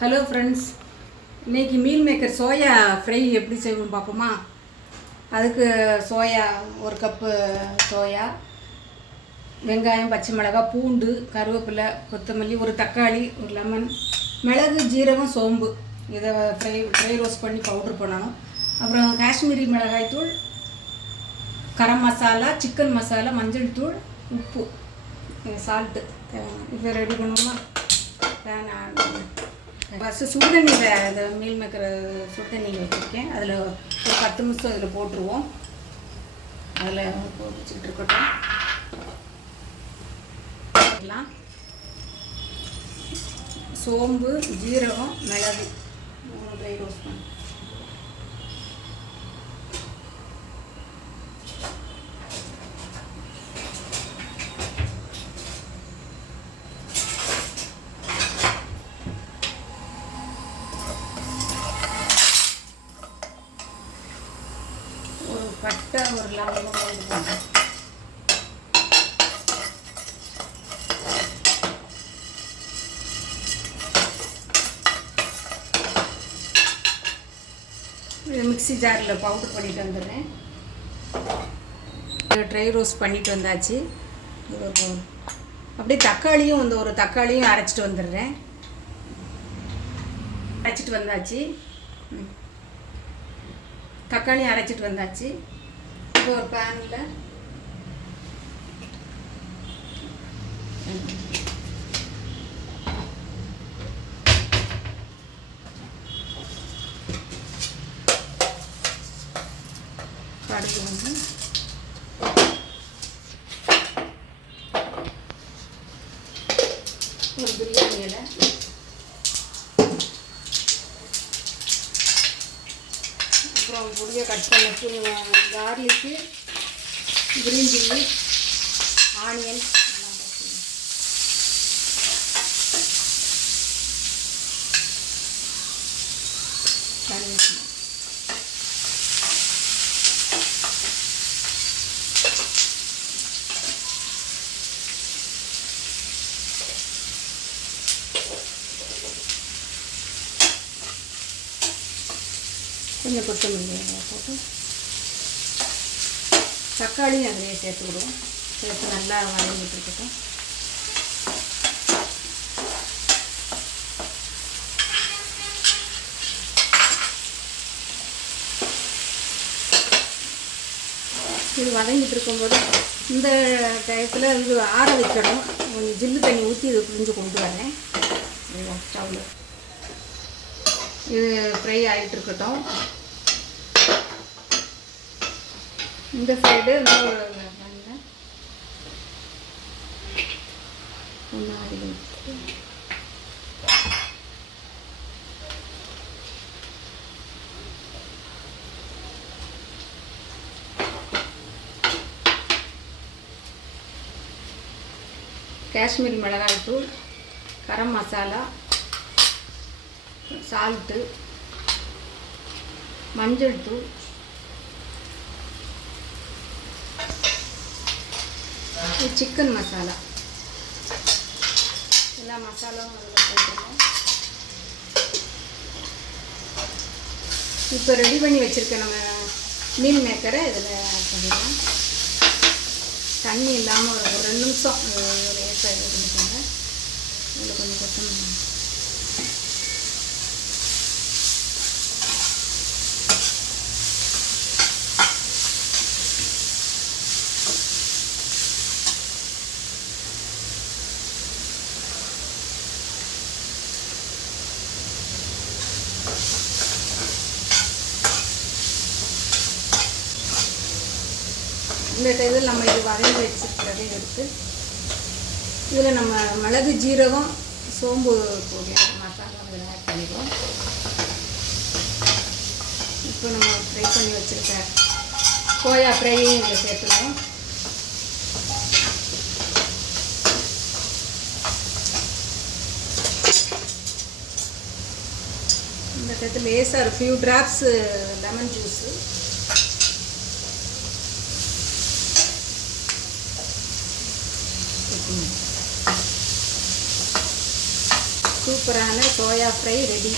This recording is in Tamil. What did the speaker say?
ஹலோ ஃப்ரெண்ட்ஸ் இன்றைக்கி மீல் மேக்கர் சோயா ஃப்ரை எப்படி செய்வோம் பார்ப்போமா? அதுக்கு சோயா ஒரு கப்பு சோயா வெங்காயம் பச்சை மிளகாய் பூண்டு கருவேப்பிலை கொத்தமல்லி ஒரு தக்காளி ஒரு லெமன் மிளகு ஜீரகம் சோம்பு. இதை ஃப்ரை ஃப்ரை ரோஸ்ட் பண்ணி பவுட்ரு பண்ணணும். அப்புறம் காஷ்மீரி மிளகாய் தூள் கரம் மசாலா சிக்கன் மசாலா மஞ்சள் தூள் உப்பு. சால்ட்டு இதை ரெடி பண்ணுவோமா? வேணாம். ஃபஸ்ட்டு சுடுதண்ணியில் இந்த மீல் மேக்கிற சுடுதண்ணியில் வச்சுருக்கேன். அதில் ஒரு பத்து நிமிஷம் அதில் போட்டுருவோம். அதில் வச்சுக்கிட்டு இருக்கட்டும். எல்லாம் சோம்பு ஜீரகம் மிளகு. மூணு ட்ரை ரோஸ்ட் பண்ணி ஒரு பட்டை ஒரு லவங்கம் இது போடுறேன். மிக்சி ஜாரில் பவுடர் பண்ணிட்டு வந்துடுறேன். ட்ரை ரோஸ்ட் பண்ணிட்டு வந்தாச்சு. இது ஒரு அப்படியே தக்காளியும் வந்து ஒரு தக்காளியும் அரைச்சிட்டு வந்துடுறேன். அரைச்சிட்டு வந்தாச்சு. ம். தக்காளி அரைச்சிட்டு வந்தாச்சு. இப்போ ஒரு பேனில் கடுகு ஒரு பிரியாணி இலை. அப்புறம் பொடியை கட் பண்ண கார்லிக்கு கிரீன் சில்லி ஆனியன் எல்லாம் போட்டு கருவேப்பிலை கொஞ்சம் கொத்தமல்லி போட்டு தக்காளியும் அதிலே சேர்த்துக்கிடுவோம் சேர்த்து நல்லா வதங்கிட்டு இருக்கட்டும் இது வதங்கிட்டு இருக்கும்போது இந்த டயத்தில் இது ஆற வைக்கணும். கொஞ்சம் ஜில்லு தண்ணி ஊற்றி இது புரிஞ்சு கொண்டு வரேன். ஸ்டவ்வில் இது ஃப்ரை ஆகிட்டு இருக்கட்டும் இந்த சைடு இன்னொரு காஷ்மீர் காஷ்மீரி மிளகாய் தூள் கரம் மசாலா சால்ட்டு மஞ்சள் தூள் சிக்கன் மசாலா எல்லா மசாலாவும் அதில் போட்டுருக்கோம் இப்போ ரெடி பண்ணி வச்சுருக்க நம்ம மீன் மேக்கரை இதில் பண்ணலாம் பண்ணிடலாம் தண்ணி இல்லாமல் ஒரு ரெண்டு நிமிஷம் லேசாக இது பண்ணிக்கோங்க இதில் கொஞ்சம் கொத்தமல்லி. இந்த இதில் நம்ம இது வதங்கி வச்சுருக்கிறதை எடுத்து இதில் நம்ம மிளகு ஜீரகம் சோம்பு பொடி மசாலா இதில் ஆட் பண்ணிடுவோம். இப்போ நம்ம ஃப்ரை பண்ணி வச்சுருக்க கோயா ஃப்ரையும் இதில் சேர்த்துடுவோம். இந்த இடத்துல லேசாக ஒரு ஃபியூ ட்ராப்ஸு லெமன் ஜூஸு சூப்பரான சோயா ஃப்ரை ரெடி